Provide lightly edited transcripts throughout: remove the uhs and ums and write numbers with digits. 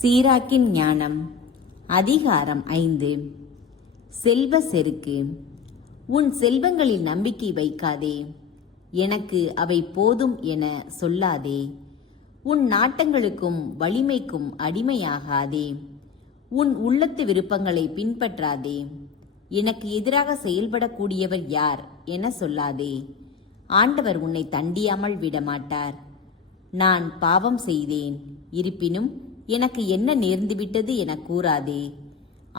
சீராக்கின் ஞானம் அதிகாரம் 5. செல்வ செருக்கு. உன் செல்வங்களில் நம்பிக்கை வைக்காதே, எனக்கு அவை போதும் என சொல்லாதே. உன் நாட்டங்களுக்கும் வலிமைக்கும் அடிமையாகாதே. உன் உள்ளத்து விருப்பங்களை பின்பற்றாதே. எனக்கு எதிராக செயல்படக்கூடியவர் யார் என சொல்லாதே. ஆண்டவர் உன்னை தண்டியாமல் விடமாட்டார். நான் பாவம் செய்தேன், இருப்பினும் எனக்கு என்ன நேர்ந்துவிட்டது என கூறாதே.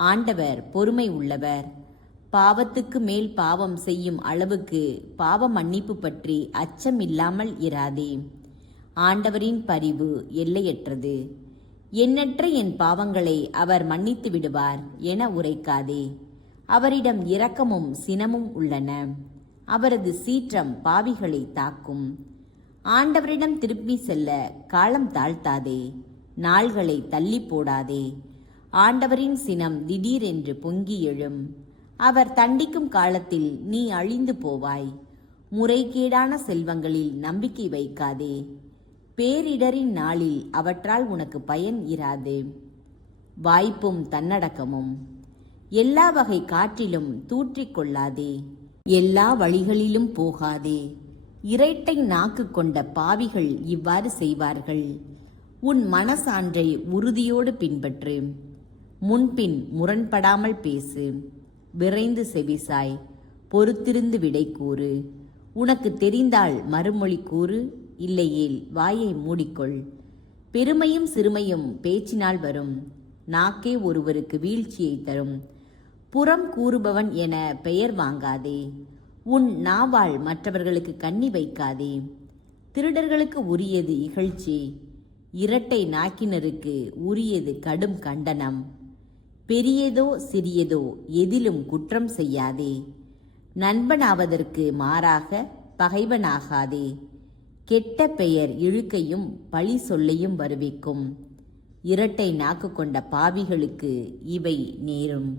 ஆண்டவர் பொறுமை உள்ளவர். பாவத்துக்கு மேல் பாவம் செய்யும் அளவுக்கு பாவ மன்னிப்பு பற்றி அச்சம் இல்லாமல் இராதே. ஆண்டவரின் பரிவு எல்லையற்றது. எண்ணற்ற என் பாவங்களை அவர் மன்னித்து விடுவார் என உரைக்காதே. அவரிடம் இரக்கமும் சினமும் உள்ளன. அவரது சீற்றம் பாவிகளை தாக்கும். ஆண்டவரிடம் திரும்பி செல்ல காலம் தாழ்த்தாதே. நாள்களை தள்ளி போடாதே. ஆண்டவரின் சினம் திடீரென்று பொங்கி எழும். அவர் தண்டிக்கும் காலத்தில் நீ அழிந்து போவாய். முறைகேடான செல்வங்களில் நம்பிக்கை வைக்காதே. பேரிடரின் நாளில் அவற்றால் உனக்கு பயன் இராது. வாய்ப்பும் தன்னடக்கமும். எல்லா வகை காற்றிலும் தூற்றிக் கொள்ளாதே. எல்லா வழிகளிலும் போகாதே. இரட்டை நாக்கு கொண்ட பாவிகள் இவ்வாறு செய்வார்கள். உன் மனசான்றை உறுதியோடு பின்பற்று. முன்பின் முரண்படாமல் பேசு. விரைந்து செவிசாய். பொறுத்திருந்து விடை கூறு. உனக்கு தெரிந்தால் மறுமொழி கூறு, இல்லையேல் வாயை மூடிக்கொள். பெருமையும் சிறுமையும் பேச்சினால் வரும். நாக்கே ஒருவருக்கு வீழ்ச்சியை தரும். புறம் கூறுபவன் என பெயர் வாங்காதே. உன் நாவால் மற்றவர்களுக்கு கண்ணி வைக்காதே. திருடர்களுக்கு உரியது இகழ்ச்சி. இரட்டை நாக்கினருக்கு உரியது கடும் கண்டனம். பெரியதோ சிறியதோ எதிலும் குற்றம் செய்யாதே. நண்பனாவதற்கு மாறாக பகைவனாகாதே. கெட்ட பெயர் இழுக்கையும் பழி சொல்லையும் வருவிக்கும். இரட்டை நாக்கு கொண்ட பாவிகளுக்கு இவை நேரும்.